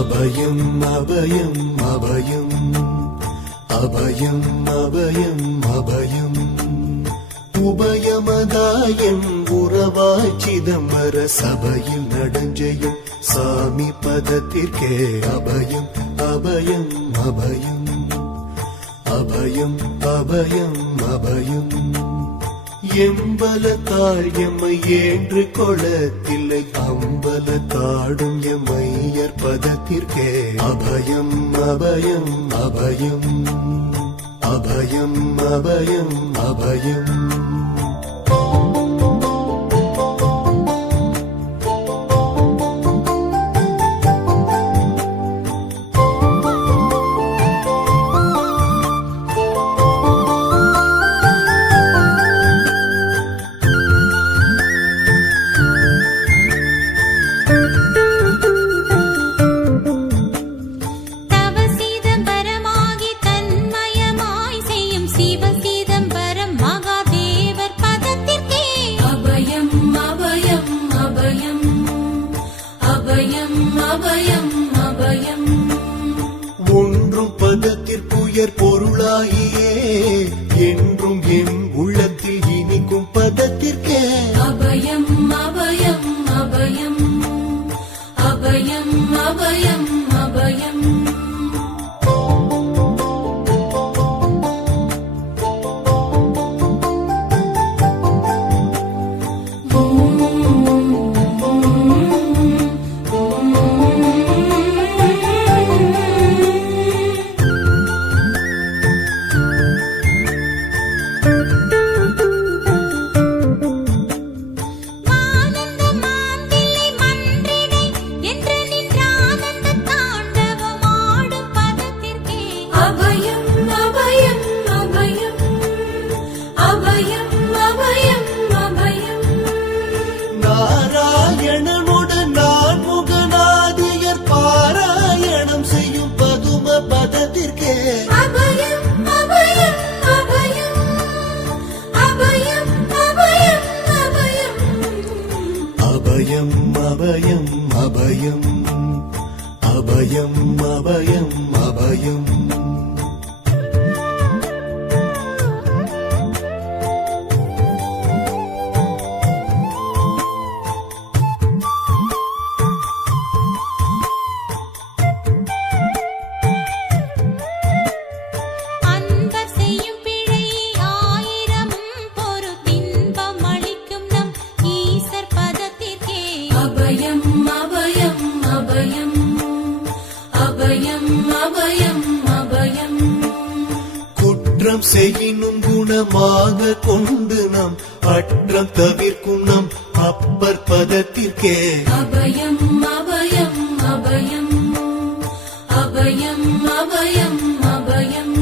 அபயம் அபயம் அபயம் அபயம் அபயம் அபயம் உபயமதாயம் உறவாய் சிதம்பர சபையில் நடஞ்செய்யும் சாமி பதத்திற்கே அபயம் அபயம் அபயம் அபயம் அபயம் அபயம் எம்பலத்தாள் எம்மை ஏன்று கொளத்தில்லை அம்பலத்தாடும் எம்மையர் பதத்திற்கே அபயம் அபயம் அபயம் அபயம் அபயம் அபயம் ஒன்றும் பதத்திற்குயர் பொருளாகியே என்றும் என் உள்ளத்தில் இனிக்கும் பதத்திற்கே அபயம் அபயம் அபயம் அபயம் அபயம் அபயம் நாராயணனுடன் நான் முகநாதியர் பாராயணம் செய்யும் பதும பதத்திற்கே அபயம் அபயம் அபயம் அபயம் அபயம் அபயம் அபயம் அபயம் அபயம் அபயம் அபயம் அபயம் குற்றம் செய்யினும் குணமாக கொண்டு நாம் அற்றம் தவிர்க்கும் நம் அப்பர் பதத்திற்கே அபயம் அபயம் அபயம் அபயம் அபயம் அபயம்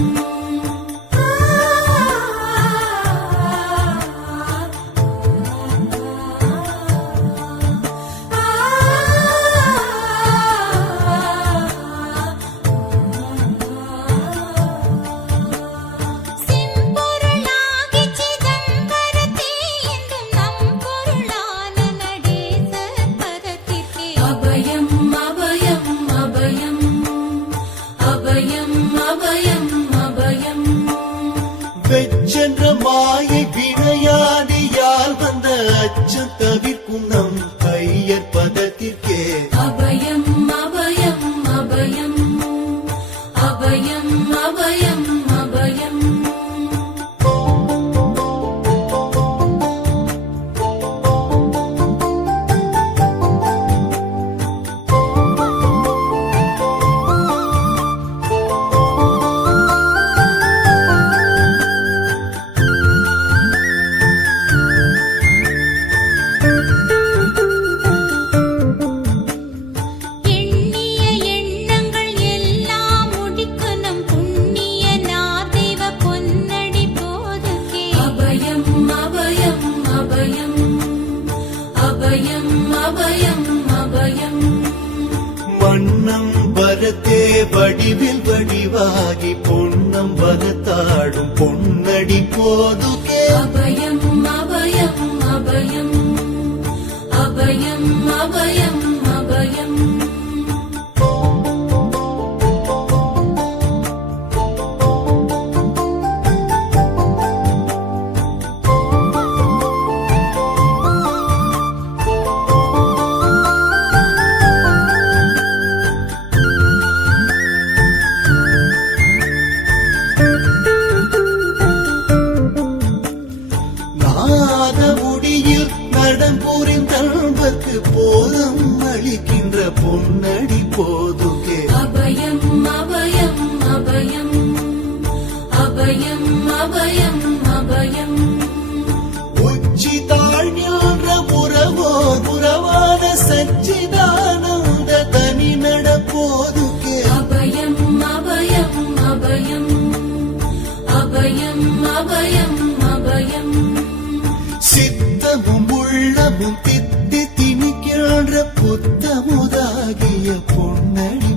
வெச்சென்ற மாயை வினையாதியால் வந்த அச்சம் தவிர்க்கும் நம் ஐயர் பதத்திற்கே அபயம் அபயம் அபயம் அபயம் அபயம் அபயம் மன்னம் வரத்தே வடிவில் வடிவாகி பொன்னம் வரத்தாடும் பொன்னடி போதுகே அபயம் அபயம் அபயம் அபயம் அபயம் அபயம் நாத முடியில் நடம் புரிந்தல்வர்க்கு போதம் அளிக்கின்ற பொன்னடி போதுகே அபயம் அபயம் அபயம் அபயம் அபயம் அபயம் உச்சி தாழ்நின்ற உறவோர் உறவான சச்சிதானந்த தனி நடப்போதுகே அபயம் அபயம் அபயம் அபயம் அபயம் அபயம் சித்தமும் உள்ளமும் தித்தி திணிக்கின்ற புத்தமுதாகிய பொன்னடி